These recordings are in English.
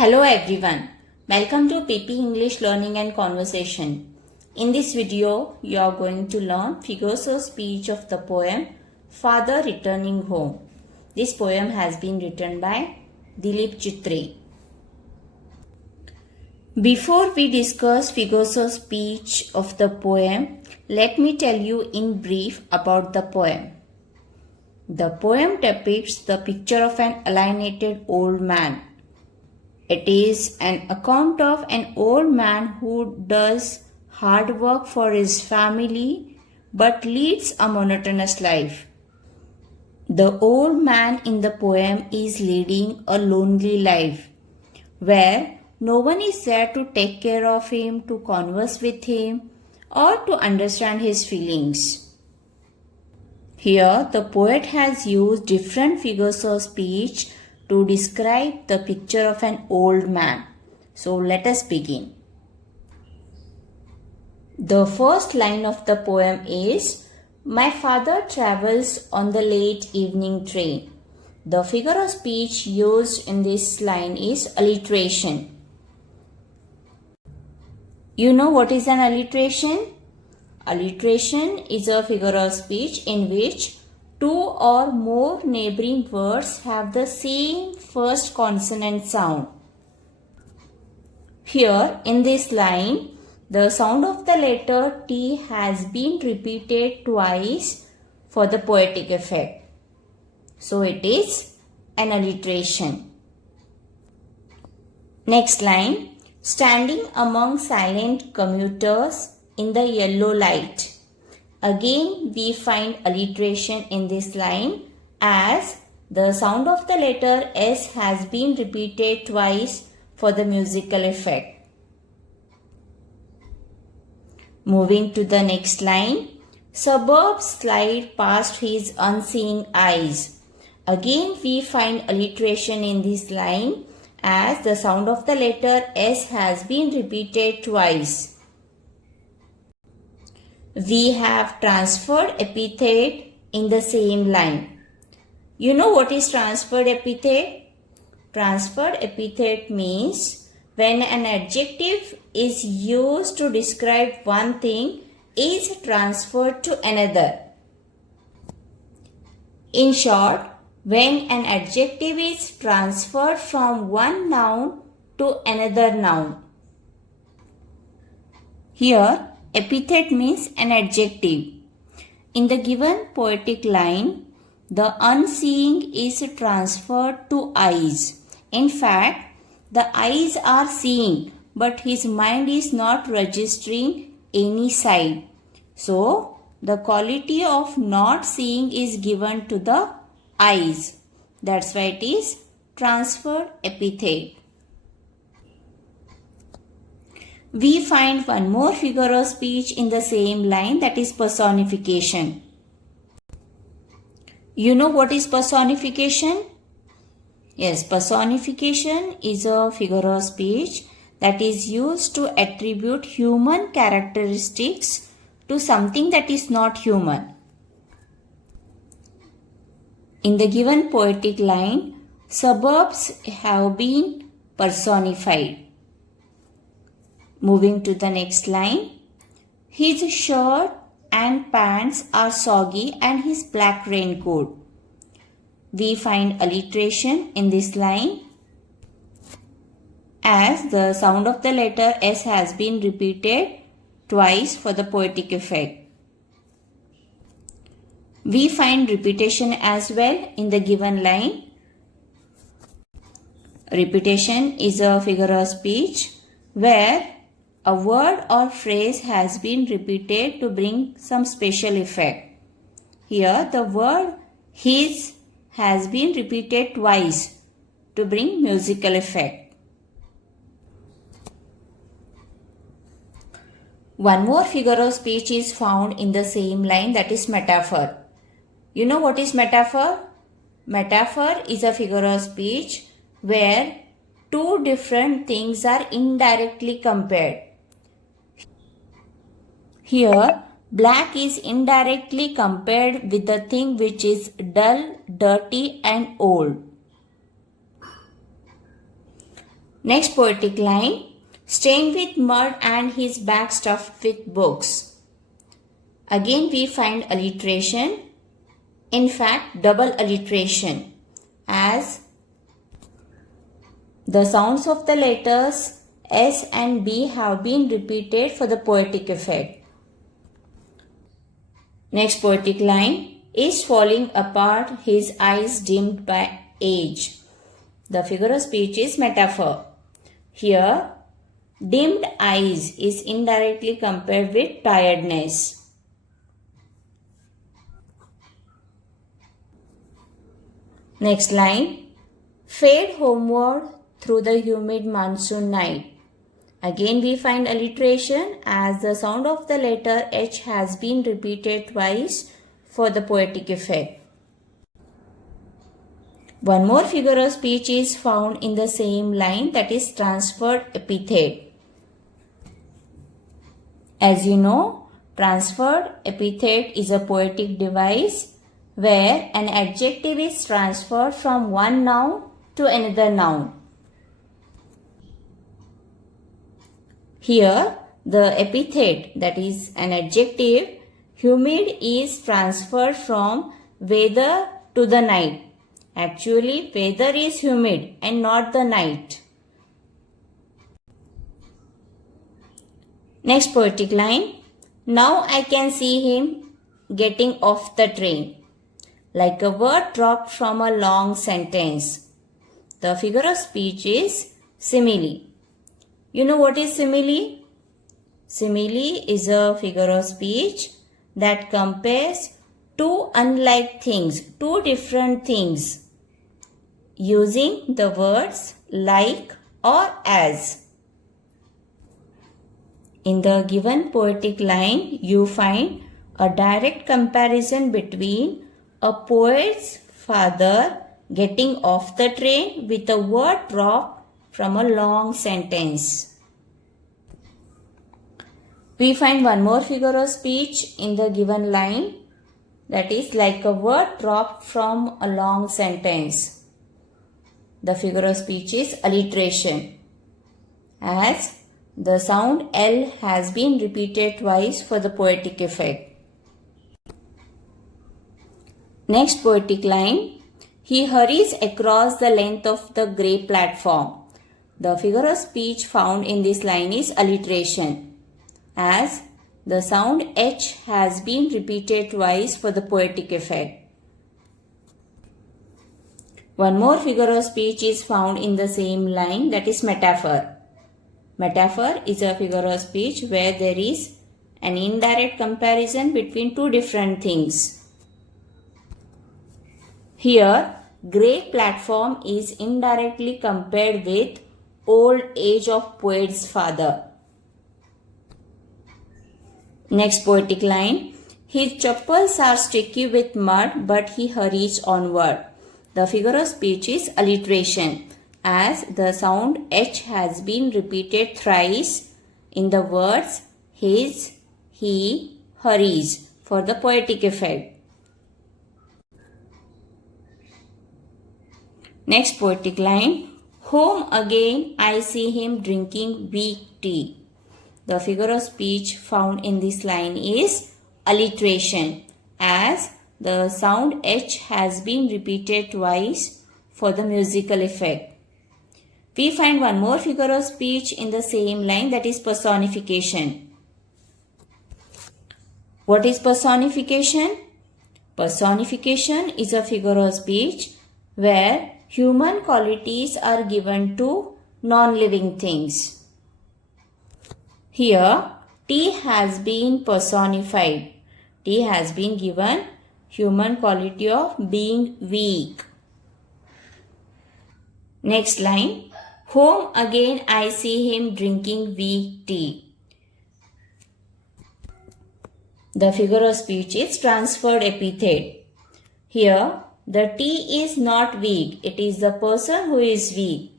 Hello everyone, welcome to PP English Learning and Conversation. In this video, you are going to learn figures of speech of the poem Father Returning Home. This poem has been written by Dilip Chitre. Before we discuss figures of speech of the poem, let me tell you in brief about the poem. The poem depicts the picture of an alienated old man. It is an account of an old man who does hard work for his family but leads a monotonous life. The old man in the poem is leading a lonely life where no one is there to take care of him, to converse with him, or to understand his feelings. Here, the poet has used different figures of speech to describe the picture of an old man. So let us begin. The first line of the poem is, "My father travels on the late evening train." The figure of speech used in this line is alliteration. You know what is an alliteration? Alliteration is a figure of speech in which two or more neighboring words have the same first consonant sound. Here in this line, the sound of the letter T has been repeated twice for the poetic effect. So it is an alliteration. Next line, standing among silent commuters in the yellow light. Again, we find alliteration in this line as the sound of the letter S has been repeated twice for the musical effect. Moving to the next line, suburbs slide past his unseeing eyes. Again, we find alliteration in this line as the sound of the letter S has been repeated twice. We have transferred epithet in the same line. You know what is transferred epithet? Transferred epithet means when an adjective is used to describe one thing is transferred to another. In short, when an adjective is transferred from one noun to another noun. Here, epithet means an adjective. In the given poetic line, the unseeing is transferred to eyes. In fact, the eyes are seeing, but his mind is not registering any sight. So, the quality of not seeing is given to the eyes. That's why it is transferred epithet. We find one more figure of speech in the same line, that is personification. You know what is personification? Yes, personification is a figure of speech that is used to attribute human characteristics to something that is not human. In the given poetic line, suburbs have been personified. Moving to the next line, his shirt and pants are soggy and his black raincoat. We find alliteration in this line as the sound of the letter S has been repeated twice for the poetic effect. We find repetition as well in the given line. Repetition is a figure of speech where a word or phrase has been repeated to bring some special effect. Here, the word his has been repeated twice to bring musical effect. One more figure of speech is found in the same line, that is metaphor. You know what is metaphor? Metaphor is a figure of speech where two different things are indirectly compared. Here, black is indirectly compared with the thing which is dull, dirty and old. Next poetic line. Stained with mud and his bag stuffed with books. Again we find alliteration. In fact, double alliteration, as the sounds of the letters S and B have been repeated for the poetic effect. Next poetic line. Is falling apart, his eyes dimmed by age. The figure of speech is metaphor. Here, dimmed eyes is indirectly compared with tiredness. Next line. Fade homeward through the humid monsoon night. Again we find alliteration, as the sound of the letter H has been repeated twice for the poetic effect. One more figure of speech is found in the same line, that is transferred epithet. As you know, transferred epithet is a poetic device where an adjective is transferred from one noun to another noun. Here, the epithet, that is an adjective, humid, is transferred from weather to the night. Actually, weather is humid and not the night. Next poetic line. Now I can see him getting off the train. Like a word dropped from a long sentence. The figure of speech is simile. You know what is simile? Simile is a figure of speech that compares two unlike things, two different things, using the words like or as. In the given poetic line, you find a direct comparison between a poet's father getting off the train with a word dropped from a long sentence. We find one more figure of speech in the given line, that is like a word dropped from a long sentence. The figure of speech is alliteration, as the sound L has been repeated twice for the poetic effect. Next poetic line. He hurries across the length of the grey platform. The figure of speech found in this line is alliteration, as the sound H has been repeated twice for the poetic effect. One more figure of speech is found in the same line, that is metaphor. Metaphor is a figure of speech where there is an indirect comparison between two different things. Here, grey platform is indirectly compared with old age of poet's father. Next poetic line. His chappals are sticky with mud, but he hurries onward. The figure of speech is alliteration, as the sound H has been repeated thrice in the words his, he, hurries for the poetic effect. Next poetic line. Home again I see him drinking weak tea. The figure of speech found in this line is alliteration, as the sound H has been repeated twice for the musical effect. We find one more figure of speech in the same line, that is personification. What is personification? Personification is a figure of speech where human qualities are given to non-living things. Here, tea has been personified. Tea has been given human quality of being weak. Next line. Home again I see him drinking weak tea. The figure of speech is transferred epithet. Here, the tea is not weak, it is the person who is weak.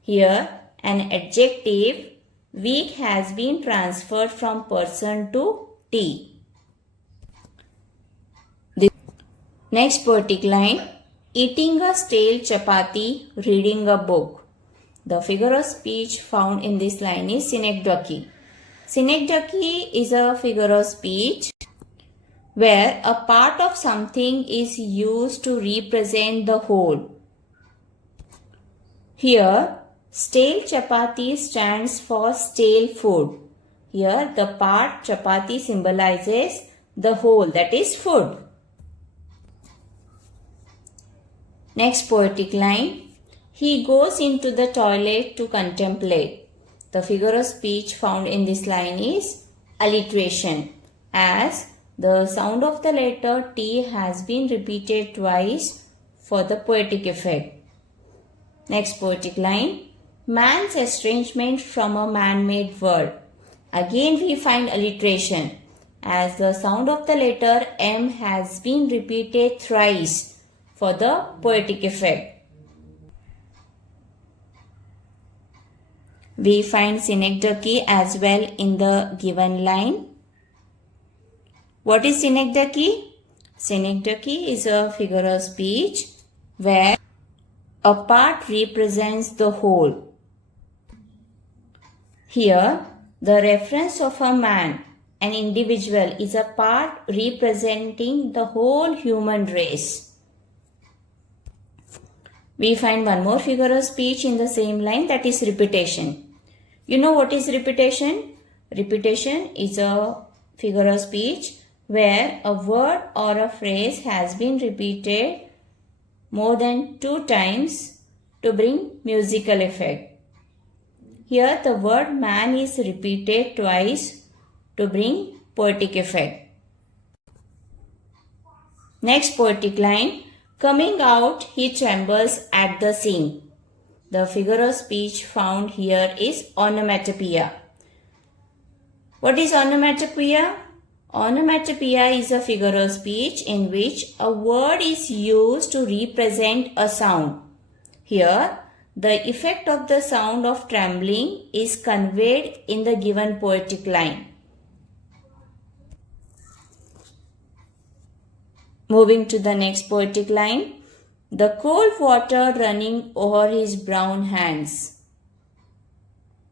Here, an adjective weak has been transferred from person to tea. Next poetic line. Eating a stale chapati, reading a book. The figure of speech found in this line is synecdoche. Synecdoche is a figure of speech where a part of something is used to represent the whole. Here, stale chapati stands for stale food. Here, the part chapati symbolizes the whole, that is food. Next poetic line. He goes into the toilet to contemplate. The figure of speech found in this line is alliteration, as the sound of the letter T has been repeated twice for the poetic effect. Next poetic line. Man's estrangement from a man-made world. Again we find alliteration, as the sound of the letter M has been repeated thrice for the poetic effect. We find synecdoche as well in the given line. What is synecdoche? Synecdoche is a figure of speech where a part represents the whole. Here, the reference of a man, an individual, is a part representing the whole human race. We find one more figure of speech in the same line, that is repetition. You know what is repetition? Repetition is a figure of speech where a word or a phrase has been repeated more than 2 times to bring musical effect. Here the word man is repeated twice to bring poetic effect. Next poetic line. Coming out, he trembles at the seam. The figure of speech found here is onomatopoeia. What is onomatopoeia? Onomatopoeia is a figure of speech in which a word is used to represent a sound. Here, the effect of the sound of trembling is conveyed in the given poetic line. Moving to the next poetic line. The cold water running over his brown hands.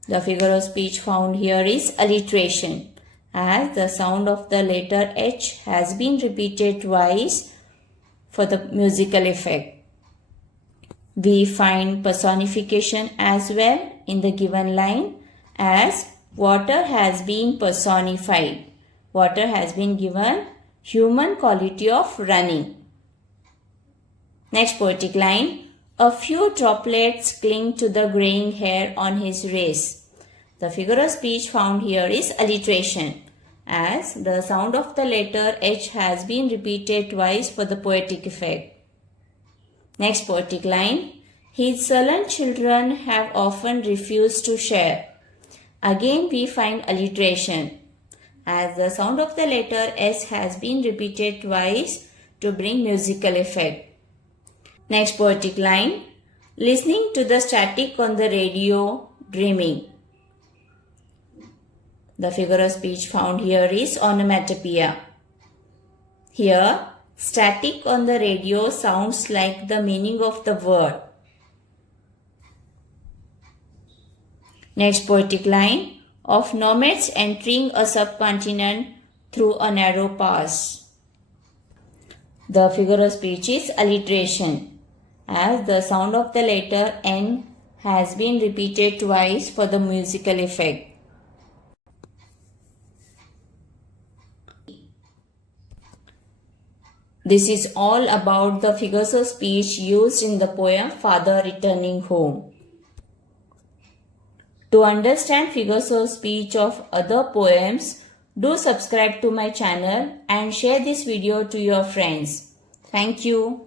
The figure of speech found here is alliteration, as the sound of the letter H has been repeated twice for the musical effect. We find personification as well in the given line, as water has been personified. Water has been given human quality of running. Next poetic line. A few droplets cling to the graying hair on his wrist. The figure of speech found here is alliteration, as the sound of the letter H has been repeated twice for the poetic effect. Next poetic line. His sullen children have often refused to share. Again we find alliteration, as the sound of the letter S has been repeated twice to bring musical effect. Next poetic line. Listening to the static on the radio, dreaming. The figure of speech found here is onomatopoeia. Here, static on the radio sounds like the meaning of the word. Next poetic line. Of nomads entering a subcontinent through a narrow pass. The figure of speech is alliteration, as the sound of the letter N has been repeated twice for the musical effect. This is all about the figures of speech used in the poem Father Returning Home. To understand figures of speech of other poems, do subscribe to my channel and share this video to your friends. Thank you.